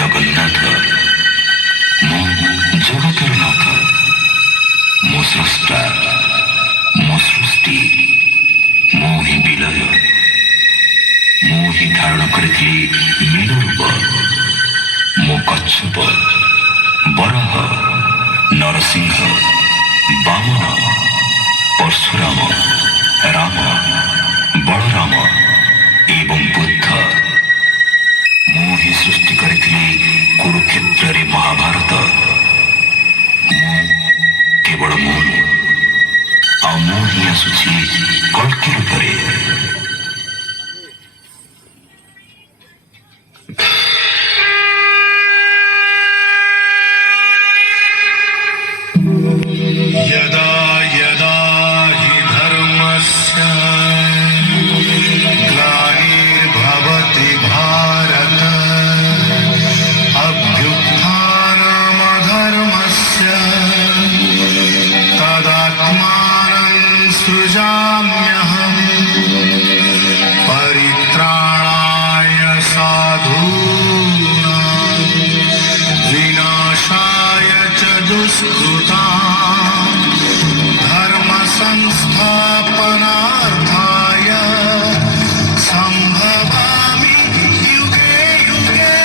ଜଗନ୍ନାଥ ମୁଁ ଜଗତର ନାଥ, ମୁଁ ସ୍ରଷ୍ଟା, ମୁଁ ସୃଷ୍ଟି, ମୁଁ ହିଁ ବିଲୟ, ମୁଁ ହିଁ ଧାରଣ କରିଥିଲି ମୀନ ରୂପ। ମୁଁ କଚ୍ଛପ, ବରାହ, ନରସିଂହ, ବାମନ, ପରଶୁରାମ, ରାମ, ବଳରାମ ଏବଂ ବୁଦ୍ଧ। ମୁଁ ହିଁ ସୃଷ୍ଟି କରିଥିଲି କୁରୁକ୍ଷେତ୍ରରେ ମହାଭାରତ। ମୁଁ କେବଳ ମୁଁ, ଆଉ ମୁଁ ହିଁ ଆସୁଛି କଳ୍କି ରୂପରେ। यदा यदा हि धर्मस्य ग्लानिर्भवति भारत अभ्युत्थानमधर्मस्य तदात्मानं सृजाम्यहम् परित्राणाय साधूनां विनाशाय च दुष्कृताम् धर्म संस्थापनार्थाय संभवामि युगे युगे।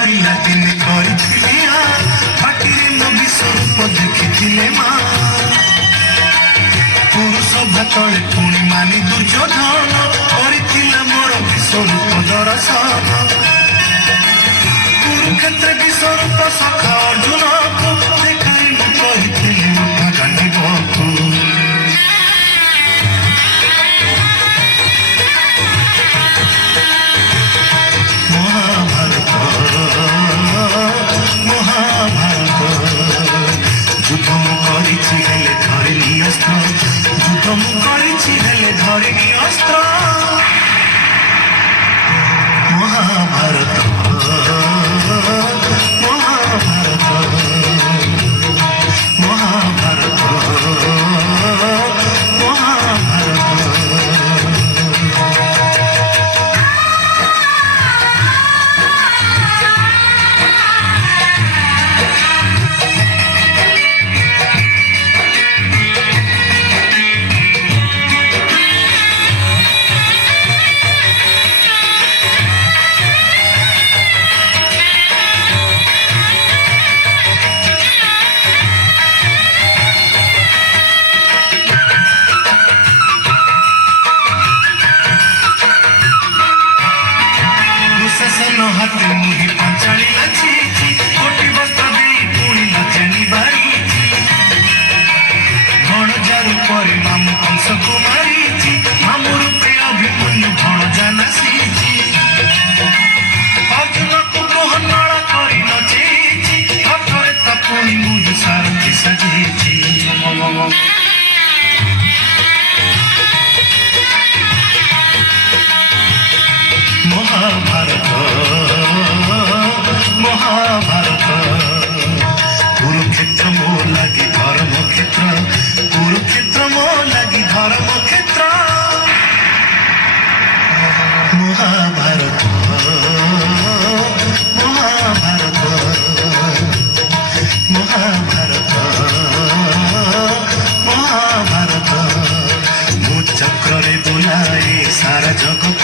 ପିଲାଦିନେ କରିଥିଲି ପାଟିରେ ମୋ ବିଶ୍ୱରୂପ ଦେଖିଥିଲେ ମା। ପୁରୁଷ ଭାତଳେ ପୁଣି ମାନି ଦୁର୍ଯ୍ୟୋଧନ କରିଥିଲା ମୋର ବିଶ୍ୱରୂପ ଦର୍ଶନ। କୁରୁକ୍ଷେତ୍ର ବିଶ୍ୱରୂପ ସଖା ଅର୍ଜୁନକୁ ଦେଖାଇ ମୁଁ କହିଥିଲି ଉଠ ଜାଣିବାକୁ। ଯୁଦ୍ଧ ମୁଁ କରିଛି ହେଲେ ଧରିନି ଅସ୍ତ୍ର, ଯୁଦ୍ଧ ମୁଁ କରିଛି ହେଲେ ଧରିନି ଅସ୍ତ୍ର। ମହାଭାରତ ମହାଭାରତ ମହାଭାରତ ମହାଭାରତ ମହାଭାରତ কুরুক্ষেত্র মো লাগি ধর্মক্ষেত্র কুরুক্ষেত্র মো লাগি ধর্মক্ষেত্র মহাভারত মহাভারত মহাভারত মহাভারত মু চক্রে বুলায়ে সারা জগত